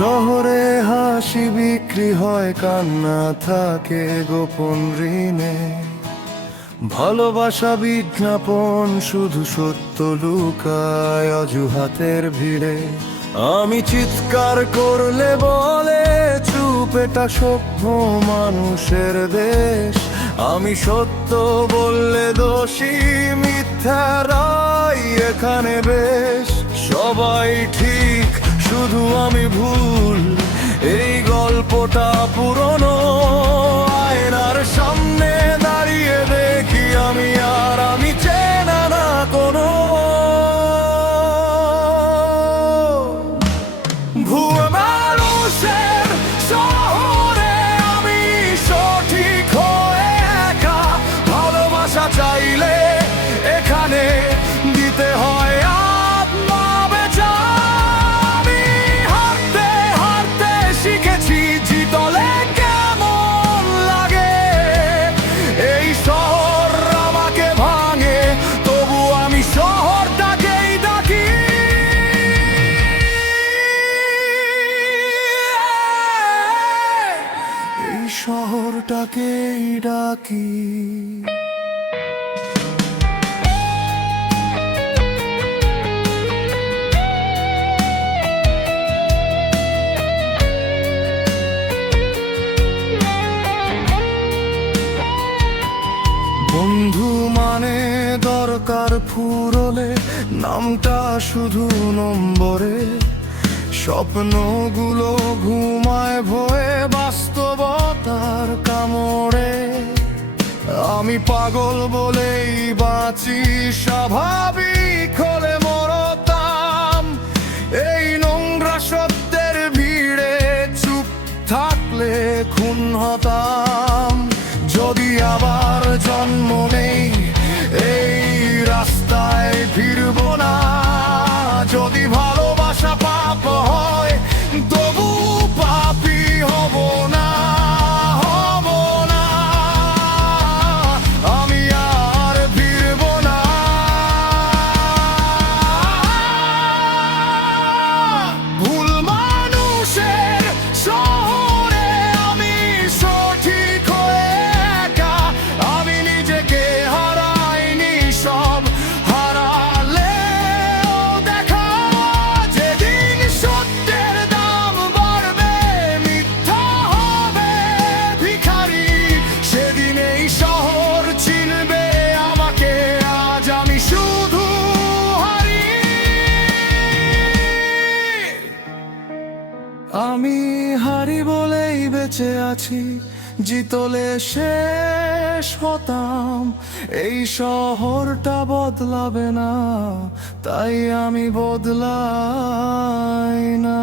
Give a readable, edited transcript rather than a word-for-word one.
শহরে হাসি বিক্রি হয়, কান্না থাকে গোপন ঋণে। ভালোবাসা বিজ্ঞাপন, শুধু সত্য লুকায় অজুহাতের ভিড়ে। আমি চিৎকার করলে বলে চুপ, এটা সভ্য মানুষের দেশ। আমি সত্য বললে দোষী, মিথ্যারাই এখানে বেশ। সবাই ঠিক, শুধু আমি ভুল, এই গল্পটা পুরনো। আয়নার সামনে দাঁড়িয়ে দেখি আমি, আর আমি চেনা না কোনো ভুয়া মানুষের শহরে। আমি সঠিক হয়ে একা, ভালোবাসা চাইলে এখানে দিতে হয় আত্মা বেচা। আমি হারতে হারতে শিখেছি জিতলে কেমন লাগে। এই শহর আমাকে ভাঙে, তবু আমি শহরটাকেই ডাকি। এই শহরটাকেই ডাকি। বন্ধু মানে দরকার ফুরলে, নামটা শুধু নম্বরে। স্বপ্নগুলো ঘুমায় ভয়ে, বাস্তবতার কামড়ে। আমি পাগল বলেই বাঁচি, স্বাভাবিক হলে মরতাম। এই নোংরা সত্যের ভিড়ে চুপ থাকলে খুন হতাম। যদি আবার জন্ম নেই, এই রাস্তায় ফিরবো না। যদি ভালোবাসা পাপ হয়, তবু পাপী হব না, হব না। আমি আর ফিরবো না। ভুল মানুষের শহরে আমি সঠিক হয়ে একা। আমি নিজেকে হারাইনি, সব হারালেও দেখা। যেদিন সত্যের দাম বাড়বে, মিথ্যা হবে ভিখারি, সেদিন এই শহর চিনবে আমাকে। আজ আমি শুধু হারি। আমি হারি বলেই বেঁচে আছি, জিতলে শেষ হতাম। এই শহরটা বদলাবে না, তাই আমি বদলাই না।